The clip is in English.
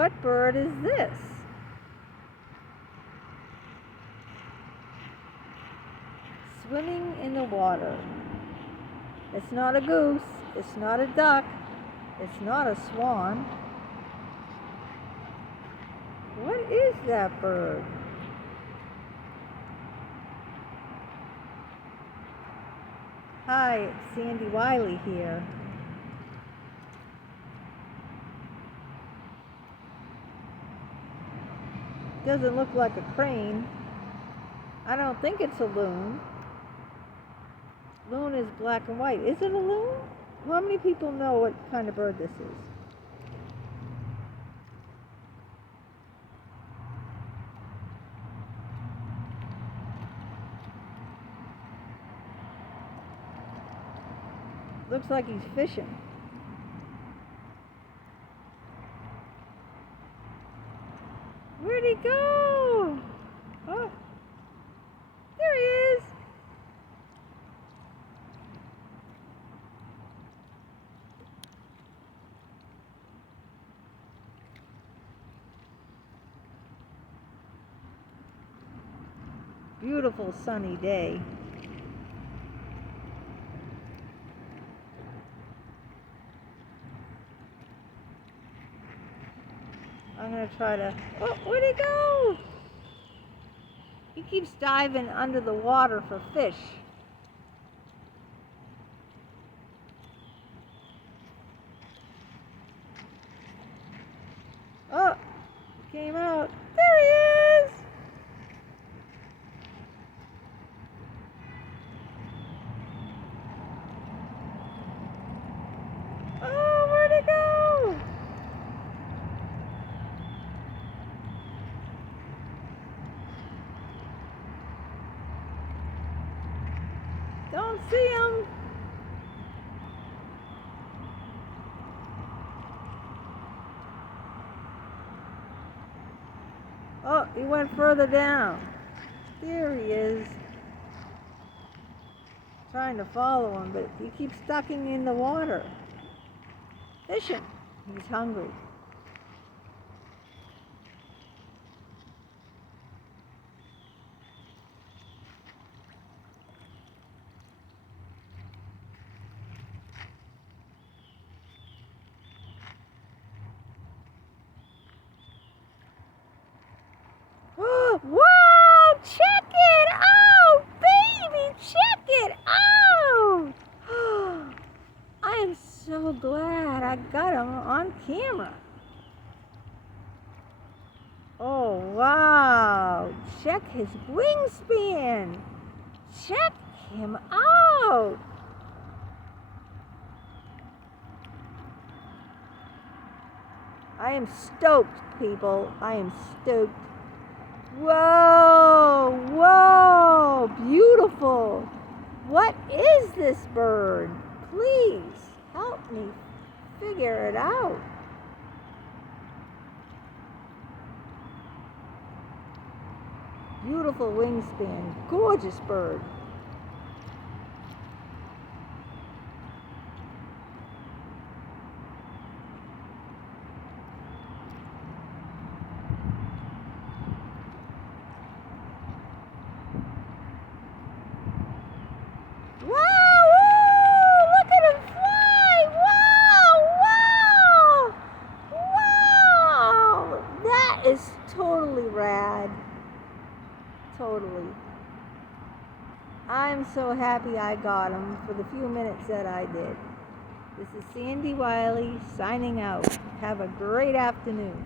What bird is this? Swimming in the water. It's not a goose. It's not a duck. It's not a swan. What is that bird? Hi, it's Sandy Wiley here. Doesn't look like a crane. I don't think it's a loon. Loon is black and white. Is it a loon? How many people know what kind of bird this is? Looks like he's fishing. Where'd he go? Oh, there he is. Beautiful sunny day. I'm going to try to... Oh, where'd he go? He keeps diving under the water for fish. Oh, he came out. There he is! Oh, where'd he go? Don't see him. Oh, he went further down. There he is. Trying to follow him, but he keeps ducking in the water. Fishing. He's hungry. Whoa! Check it out, baby! Check it out! I am so glad I got him on camera. Oh, wow! Check his wingspan! Check him out! I am stoked, people. I am stoked. Whoa, whoa, beautiful. What is this bird? Please help me figure it out. Beautiful wingspan, gorgeous bird. Is totally rad. Totally. I'm so happy I got him for the few minutes that I did. This is Sandy Wiley signing out. Have a great afternoon.